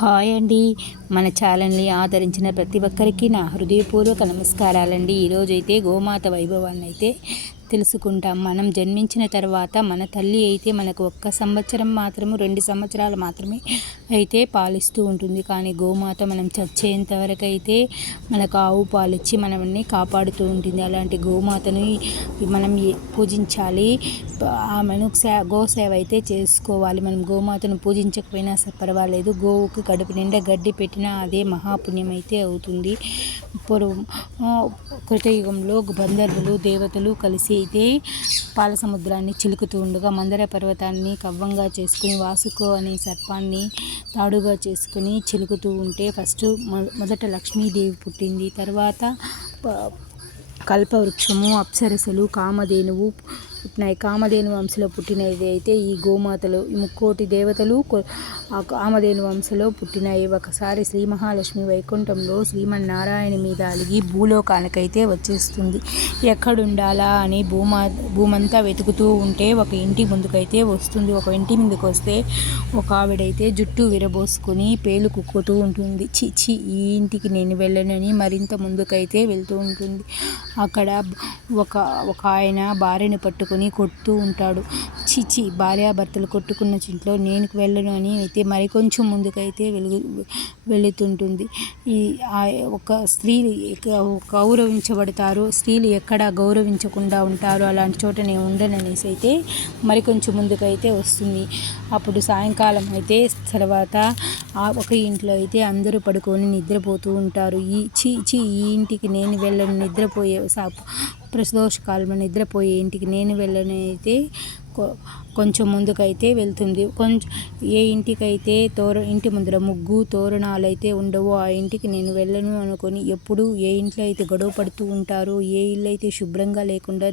Hi అండి. మన ఛానల్ని ఆదరించిన ప్రతి ఒక్కరికి నా హృదయపూర్వక నమస్కారాలండి. ఈరోజైతే గోమాత వైభవాన్ని అయితే తెలుసుకుంటాం. మనం జన్మించిన తర్వాత మన తల్లి అయితే మనకు ఒక్క సంవత్సరం మాత్రము రెండు సంవత్సరాలు మాత్రమే అయితే పాలిస్తూ ఉంటుంది. కానీ గోమాత మనం చచ్చేంత వరకు అయితే మనకు ఆవు పాలిచ్చి మనల్ని కాపాడుతూ ఉంటుంది. అలాంటి గోమాతని మనం పూజించాలి. ఆమెను సే గోసేవ అయితే చేసుకోవాలి. మనం గోమాతను పూజించకపోయినా పర్వాలేదు. గోవుకి కడుపు నిండా గడ్డి పెట్టినా అదే మహాపుణ్యం అయితే అవుతుంది. పూర్వం కృతయుగంలో గంధర్వులు దేవతలు కలిసి అయితే పాల సముద్రాన్ని చిలుకుతూ ఉండగా మందర పర్వతాన్ని కవ్వంగా చేసుకుని వాసుకో అనే సర్పాన్ని తాడుగా చేసుకుని చిలుకుతూ ఉంటే ఫస్ట్ మొదట లక్ష్మీదేవి పుట్టింది. తర్వాత కల్పవృక్షము అప్సరసలు కామధేనువు పుట్టినాయి. కామధేను వంశలో పుట్టినది అయితే ఈ గోమాతలు ఈ ముక్కోటి దేవతలు ఆ కామధేను వంశలో పుట్టినాయి ఒకసారి శ్రీ మహాలక్ష్మి వైకుంఠంలో శ్రీమన్నారాయణ మీద అలిగి భూలోకానికైతే వచ్చేస్తుంది. ఎక్కడుండాలా అని భూమా భూమంతా వెతుకుతూ ఉంటే ఒక ఇంటి ముందుకైతే వస్తుంది. ఒక ఇంటి ముందుకు వస్తే ఒక ఆవిడైతే జుట్టు విరబోసుకుని పేలు కుక్కుతూ ఉంటుంది. చిచి ఈ ఇంటికి నేను వెళ్ళనని మరింత ముందుకైతే వెళ్తూ ఉంటుంది. అక్కడ ఒక ఒక ఆయన భార్యను పట్టుకుని పట్టుకొని కొడుతూ ఉంటాడు. చిచి భార్యాభర్తలు కొట్టుకున్న చింట్లో నేను వెళ్ళను అని అయితే మరికొంచెం ముందుకైతే వెలుగు వెళుతుంటుంది. ఈ ఒక స్త్రీలు గౌరవించబడతారు. స్త్రీలు ఎక్కడ గౌరవించకుండా ఉంటారు? అలాంటి చోట నేను ఉండననేసి అయితే మరికొంచెం ముందుకైతే వస్తుంది. అప్పుడు సాయంకాలం అయితే తర్వాత ఒక ఇంట్లో అయితే అందరూ పడుకొని నిద్రపోతూ ఉంటారు. ఈ చీ చీ ఈ ఇంటికి నేను వెళ్ళను నిద్రపోయే ప్రదోషకాలంలో నిద్రపోయే ఇంటికి నేను వెళ్ళనైతే కొంచెం ముందుకైతే వెళ్తుంది. కొంచెం ఏ ఇంటికైతే తోర ఇంటి ముందర ముగ్గు తోరణాలు అయితే ఉండవో ఆ ఇంటికి నేను వెళ్ళను అనుకొని ఎప్పుడు ఏ ఇంట్లో అయితే గొడవ పడుతూ ఉంటారో ఏ ఇల్లు అయితే శుభ్రంగా లేకుండా